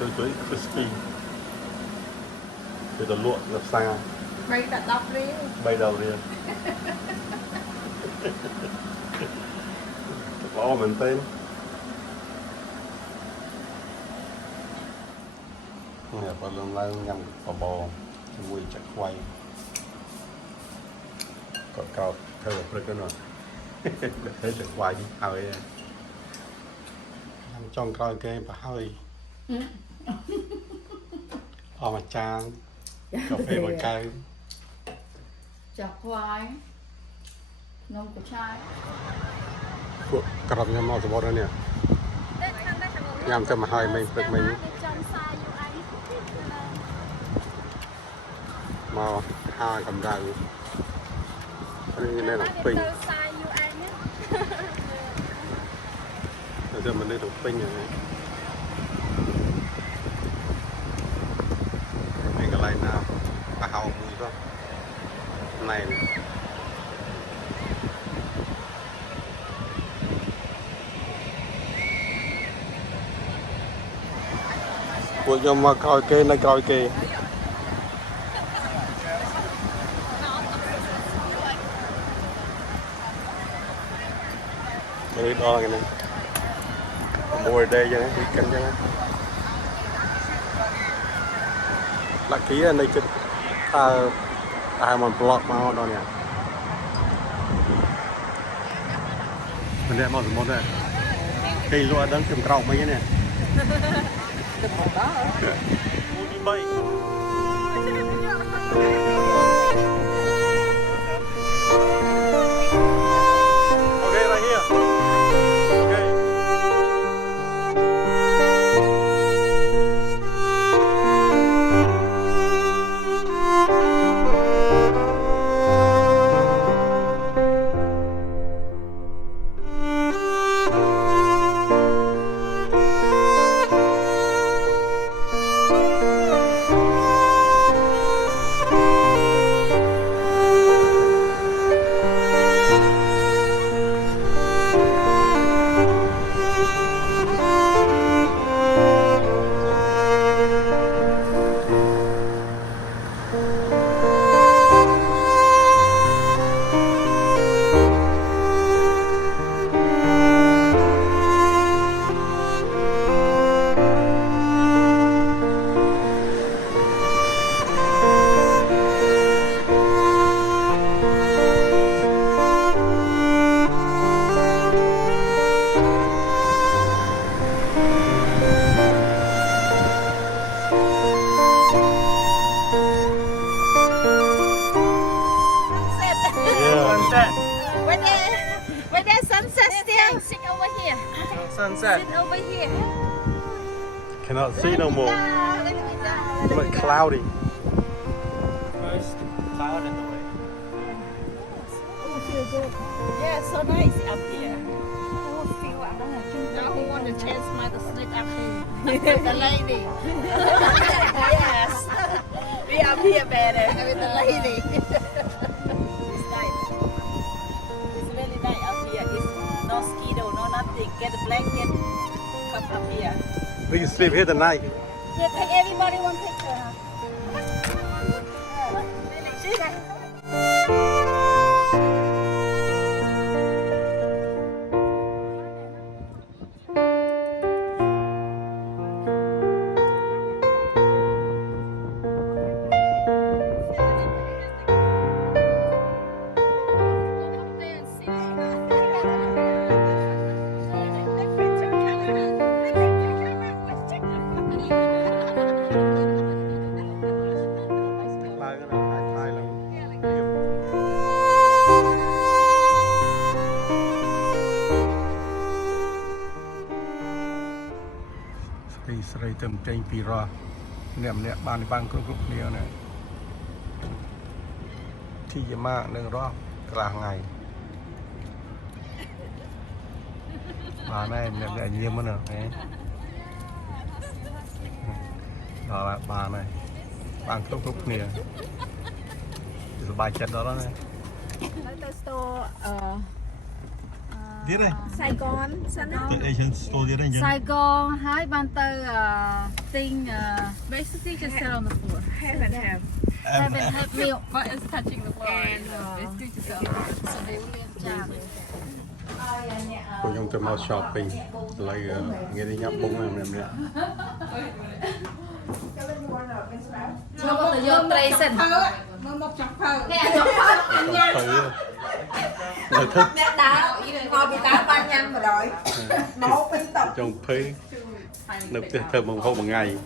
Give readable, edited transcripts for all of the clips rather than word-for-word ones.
tôi crispy thì tôi luộc làm sao mày đã đọc riêng bay đầu riêng bỏ mình tên nè và lần lần nhằm bò bò mùi chặt quay cọt cọt theo một cái nữa thế chặt quay đi hơi trong coi cái bà hơi mà trang cà phê một cây chả khoai nông của trai cà rốt nhâm mò từ bò đó nè nhâm cho mà hơi mình mò hai cầm đầu đây là pin bây giờ mình đi được pin rồi này cái này nào bà hậu mùi đó này buổi giờ mà coi kê này coi kê đây đo cái này mua đây cho nó đi canh cho nó là ký ở đây trên ai mà block mà đó nè mình đem một món này cây lúa đang trồng rau mấy cái này bay Where there's sunset still. Sit over here. Sunset. Sit over here. cannot see no more but cloudy First cloud in the way. Yeah, so nice up here. Now who want to chance my the sleep up here? The lady. Yes. We up here better with the lady. It's nice. It's really nice up here. It's no mosquito, no nothing. Get a blanket. Come up here. we can sleep here tonight Yeah, take everybody one picture.ស្រីទៅចេញពីរស់អ្នកម្នាក់បានគ្រប់គ្នាណាទីយម៉ានឹងរស់ក្រាស់ថ្ងៃបានហើយម្នាក់ញៀមហ្នឹងហ៎ដល់បានហើយបានគ្រប់គ្នាសប្បាយចិត្តដល់ហើយទៅស្ទោ Đi đây. Sài Gòn sao nó Tại Asian store đi đây chứ. Sài Gòn hai ban tơ thing basically just sit on the floor. haven't have Haven't had meal. But it's touching the floor. and It's good to go. So they will liên trà. Cô trong tôi mau shopping. Lại nghe đi nhấp bún em nè. Chưa bao giờ vô Trayson. mơ một chọc phơ Nè chọc phá nha. Người thích nét đá kho bị đá ba nhăn mà rồi máu bên tập trong phí. Nộp tiền thơm bằng hôm một ngày.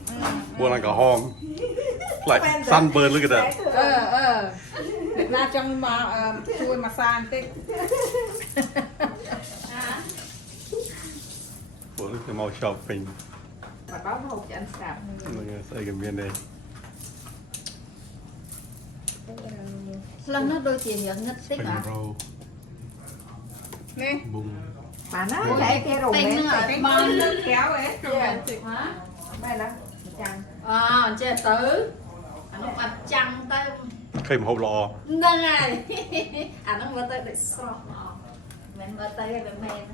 Buôn là cả hôm. Lại sunburn luôn kìa. អ្នកណាចង់មកជួយម៉ាសាបន្តិច Bố tôi mau shopping. បាត់ដល់ហូបឆ្អិនស្រាប់ Người sẽ cầm viên đây. Lần nó đôi tiền hiện ngất tích Spring à? roll. នេះ Bún. បានណាតែគេរំលែងតែគេមកលើកកែវហ៎ Romantic. បែរណាចាំ Chết tử. Nó mặt trăng tới. Khi mà hộp lọ. Nâng này. Nó vừa tới để sọt. Mình vừa tới để mềm.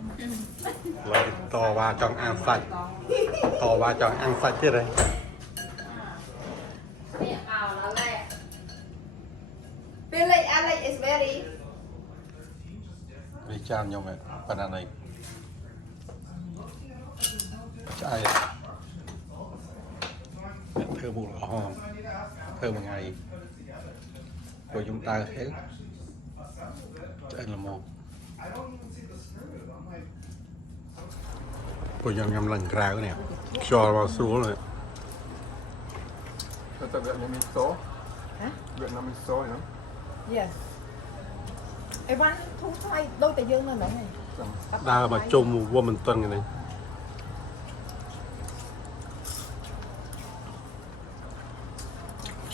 Lại to ba trong ăn sạch. To ba trong ăn sạch thế đây. Mẹ vào là lẹ. Billy Alex is very Đi chan nhau mẹ. Phần này. Chạy. Thơ bụng lọ hòm. Thơ một ngày. Của chúng ta hết. Chạy là một. Của nhầm lần ra cái này. Cho vào xuống rồi. That's a Vietnamese store. Hả? Vietnamese store, you know? yes អីវ៉ាន់ធូរថ្លៃដូចតែយើងនៅហ្នឹងឯង Đa mà chung Wilmington này này.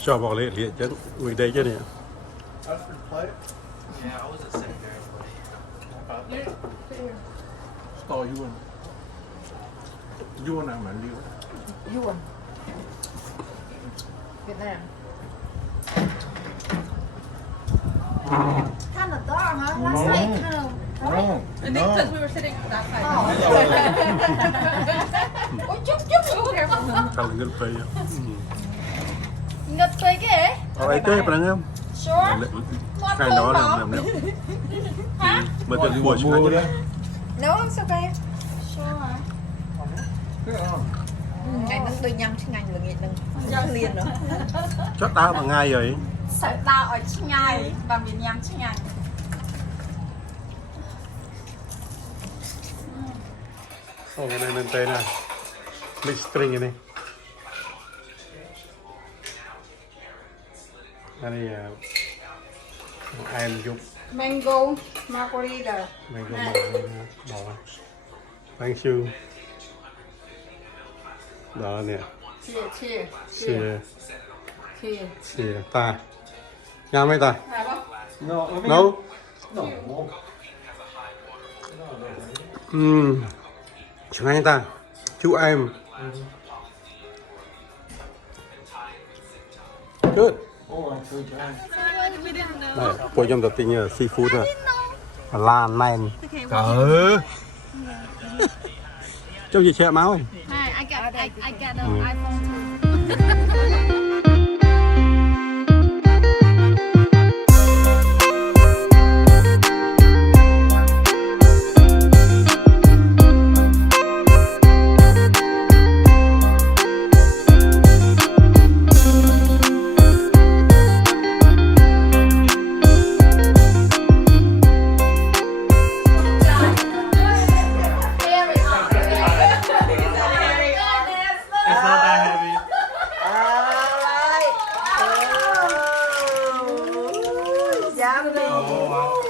Cho vào lệ liệt chứ. Vì đây chứ nè. That's pretty plate. Yeah, I wasn't sitting there anyway. Store you in. You in nào mà liêu. yuen Việt Nam Kind of dark, huh? Last night kind of. No. I think because we were sitting that side. ôi chút chút Kalau ngân phê. Ngất cây cái. Ở đây tới phải không? Sure. Cái đó làm được. Mà tiền buổi chúng ta chứ. no it's okay Sure. ngày nắng đôi nhâm chứ ngành là nghề nắng nhâm liền nữa Chắc tao bằng ngày rồi. Sợ tao ở trên ngày và miền Nam trên ngày. Ồ, cái này lên tên này. Mix string này. Cái này em giúp mango margarita mình có bỏ thank you. Đó nè. Cheers. Chia Cheers. chia ta. Nghe mấy ta? No, I mean, Nấu. no. Chúng anh ta. Chú em. Good. Oh, I told you. Này, của trong tập tình seafood rồi. Lan men. Trời. Trong gì che máu ấy. Hi, I got an iPhone too. It's not that heavy. Oh, wow.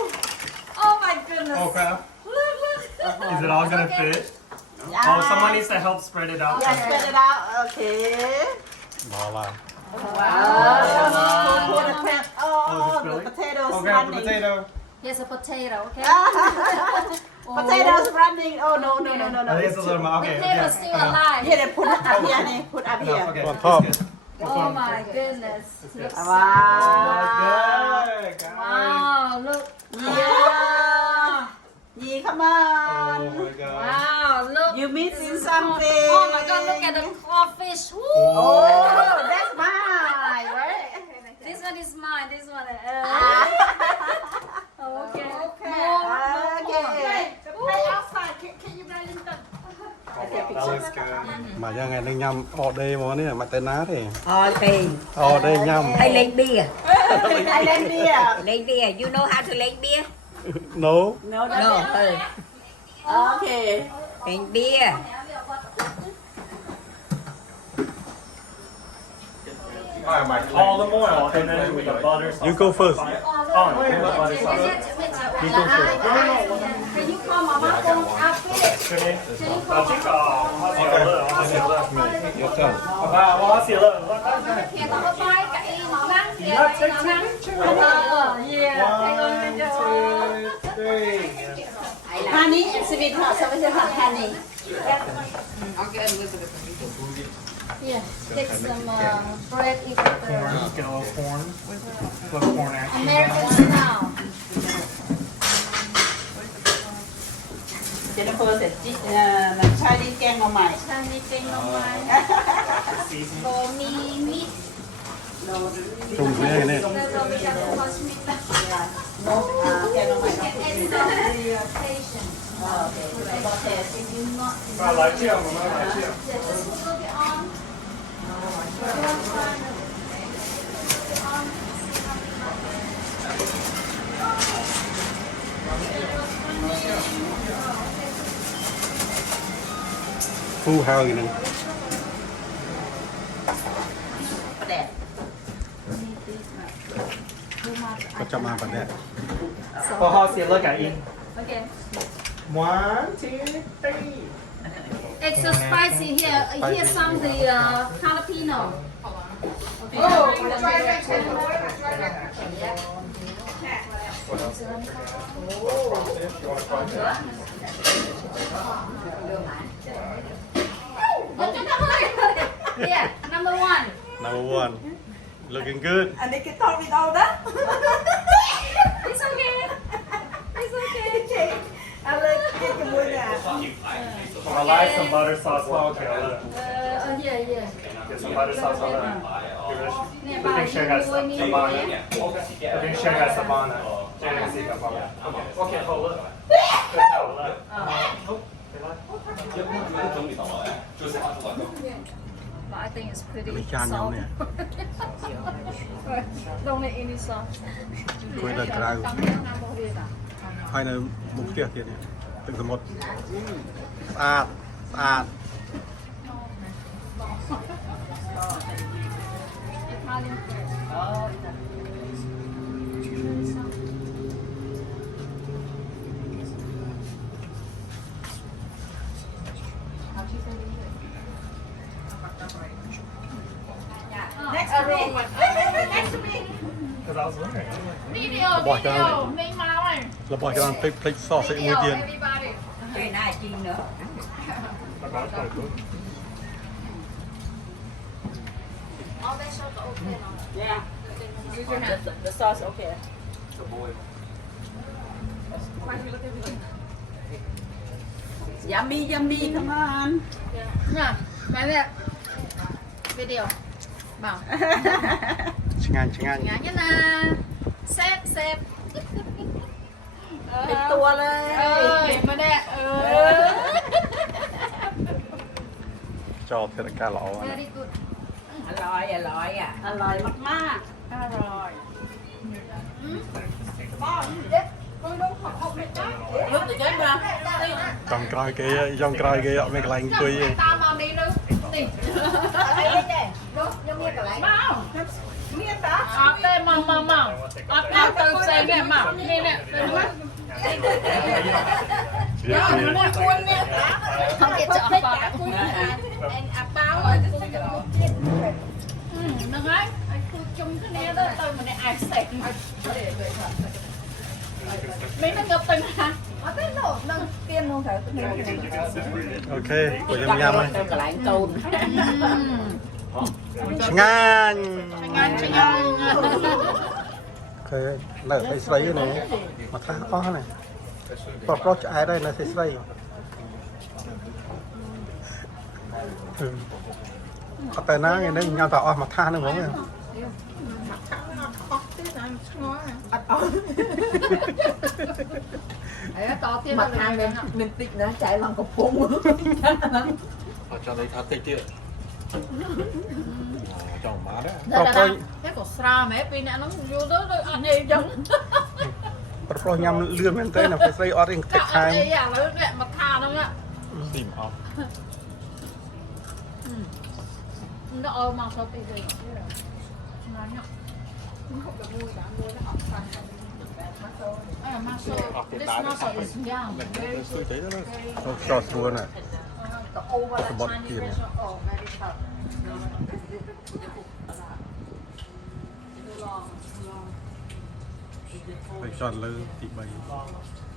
Oh my goodness. Oh, crap. Look. Is it all gonna fit? Oh, someone needs to help spread it out. spread it out okay Đó là pour the pan Oh, is the this really? potatoes Oh, grab the potato. Here's a potato, okay? potatoes running oh no I think it's a little more. Okay, Potato's still alive. here they put up here put up No, here okay. On that's top. good. Oh my goodness. Looks so wow Good. Got it. Wow, look. yeah Yi, come on. Oh my god. Wow, look. You missing something. Oh my god, look at the crawfish. Woo. Oh, that's mine, right? This one is mine. This one. Okay. Okay. Play outside. Can you play in the? That looks good. Mà ra ngày đang nhâm ọ đây mà nè mà tên ná thì Okay. ọ đây nhâm I like beer. I like beer. Like beer. You know how to like beer? nấu No, No. Okay. Like beer. Olive oil and then with the butter sauce. you go first Oh, with the butter sauce. you go first Can you call Mama Kong outfit? 这边，这个我写了，我写了。 your turn 我写了。 Kìa tao có tay cái nó năng kìa nó năng. Honey, exhibit hot, so it's hot honey. Yeah, take some bread in the Get a little corn. Little corn action. American style. Jennifer said, Chinese แกงมาใหม่ Chinese thing no mai. Season. For me meat. chung với này So we got to watch meat. แกงมาใหม่ It's not patient. If you not, 来这样，我们来这样。 yeah, just put a little bit on. phu hao gì này ประแดด có cho mà bạn đẹp 我好写了感应。 Okay. 1, 2, 3. Extra spicy here. Here's some the jalapeno. Yeah, number one. number one looking good อันนี้คือต้องมีเอานะ It's okay. It's okay. อะไรกินกับมือเนี่ย I like some butter sauce. Okay, Yeah, yeah. get some butter sauce on that. Nè, We bà can share guys nuôi some mi on nhé. it. We can share guys some on it. Okay, hold it. Hold it. But I think it's pretty Mấy chan nhau soft. nè Don't need any sauce. quay đời cào Tắm nước Nam Bộ Việt à? hay là một kia tiền này từng từ một à à Italian food. next to me next to me Because I was wondering. Video, Bỏ cho video. Mình mau này. là bỏ cho ăn plate sauce ấy Video, nguyên tiền everybody. Cái này chi nữa. But that's pretty good. All that sauce are okay now. yeah the sauce okay yummy yummy come on Nha, mẹ mẹ. Video. Bảo. chinh ăn Ngã nhá nè. Xếp, xếp. เป็นตัวเลย Mà nè. cho thế là ca lọ Very good. อร่อยอร่อยอ่ะ อร่อยมากๆอร่อย lúc thì chết ra trong còi kia mấy cái lạnh quỳ Tao vào đi luôn. Đi. Mau. Nghe ta Ở đây mau. Ở đây từ xe nè mau. Nè nè. Không thể chọn vào cả cuốn. Bao rồi. Đừng ấy. Anh khu chung cái này đó. Tôi mà này ai sạch. Mấy nó ngập từng hả? Ở đây nổ nâng tiên luôn thử. ok của nhâm nhâm ấy cái lại tồn chinh ăn Chừng ăn. ok nở cái giấy này mà thả có này ប្រុសឆ្អែតហើយនៅស្រីអត់ទៅណាថ្ងៃនេះញ៉ាំតែអស់មួយថាសហ្នឹងហ្មង ខុសទៀតហើយឆ្ងល់អត់អស់ហើយតទៀត mặt hàng mình tịnh nó chạy lòng cọc phung អត់ចង់និយាយថាតិចទៀតចង់មកដែរ ប្រុសប្រុស តែក៏ស្រាលមែនពីអ្នកហ្នឹងយូរទៅដូចអត់នេះអញ្ចឹង ប្រុសញ៉ាំលឿនមែនទេនៅស្រីអត់អីតិច អ ខាង ត់អីឥឡូវអ្នកមកថាហ្នឹង ស៊ីមអស់ nó ôm màu sốt đi rồi nó nhóc không được vui đã mua nó học phần muscle this muscle is young very ស្ទួយទៅណា ស្រស់ស្រួលណាស់ the over the Bot Chinese kia. restaurant oh very tough ហើយចត់លើទី3